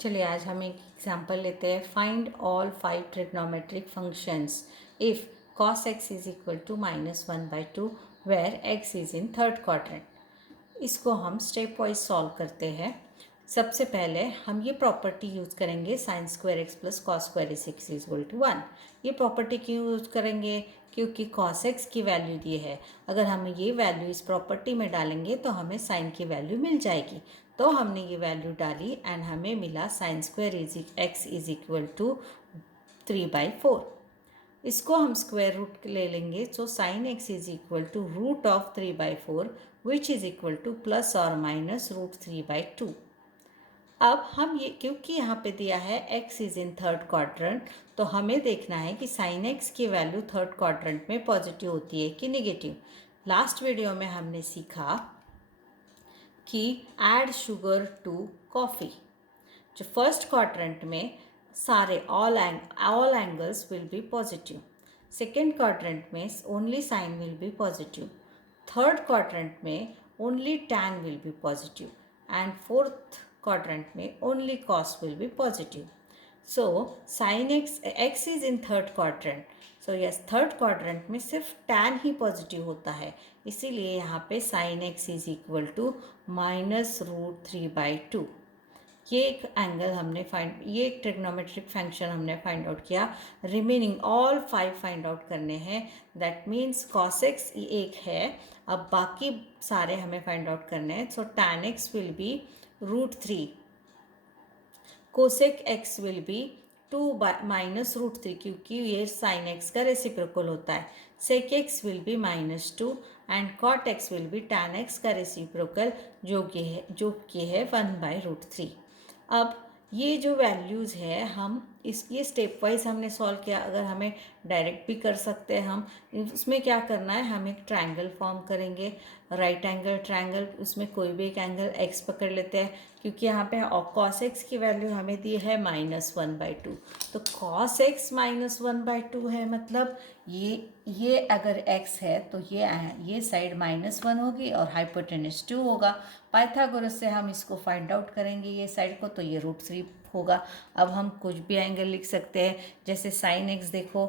चलिए आज हम एक एग्जांपल लेते हैं। Find all 5 trigonometric functions if cos x is equal to -1/2 where x is in third quadrant. इसको हम स्टेप वाइज सॉल्व करते हैं। सबसे पहले हम ये प्रॉपर्टी यूज़ करेंगे sine square x plus cos square x is equal to 1। ये प्रॉपर्टी क्यों यूज़ करेंगे? क्योंकि cos x की वैल्यू दी है। अगर हम ये वैल्यू इस प्रॉपर्टी में डालेंगे तो हमें साइन की वैल्यू मिल जाएगी। तो हमने ये वैल्यू डाली एंड हमें मिला sine square x is equal to 3/4। इसको हम स्क्वायर रूट ले लेंगे, so sine x is equal to root of 3/4 which is equal to plus और माइनस √3/2। अब हम ये क्योंकि यहाँ पे दिया है x is in third quadrant, तो हमें देखना है कि साइन x की वैल्यू थर्ड क्वाड्रेंट में पॉजिटिव होती है कि नेगेटिव। लास्ट वीडियो में हमने सीखा कि ऐड शुगर टू कॉफ़ी। जो फर्स्ट क्वाड्रेंट में सारे all angles will be positive, second quadrant में only sine will be positive, third quadrant में only tan will be positive and fourth quadrant में only cos will be positive. So sine x is in third quadrant, so yes third quadrant में सिर्फ tan ही positive होता है, इसीलिए यहाँ पे sine x is equal to -√3/2। ये एक एंगल हमने ये एक ट्रिग्नोमेट्रिक फंक्शन हमने फाइंड आउट किया। रिमेनिंग ऑल 5 फाइंड आउट करने हैं। दैट मीन्स cos x एक है, अब बाकी सारे हमें फाइंड आउट करने हैं। सो tan x will be √3, cosec x will be 2 -√3 क्योंकि ये sin x का रेसिप्रोकल होता है। sec x will be -2 and cot x will be tan x का रेसिप्रोकल जो कि है 1/√3। अब ये जो वैल्यूज़ है हम ये स्टेप वाइज हमने सॉल्व किया। अगर हमें डायरेक्ट भी कर सकते हैं हम। उसमें क्या करना है, हम एक ट्रायंगल फॉर्म करेंगे, राइट एंगल ट्रायंगल। उसमें कोई भी एक एंगल x पकड़ लेते हैं क्योंकि यहाँ पे cos x की वैल्यू हमें दी है -1/2। तो cos x -1/2 है, मतलब ये अगर x है तो ये साइड -1 होगी और हाइपोटेनस 2 होगा। पाइथागोरस से हम इसको फाइंड आउट करेंगे ये साइड को, तो ये √3 होगा। अब हम कुछ भी एंगल लिख सकते हैं, जैसे साइन एक्स देखो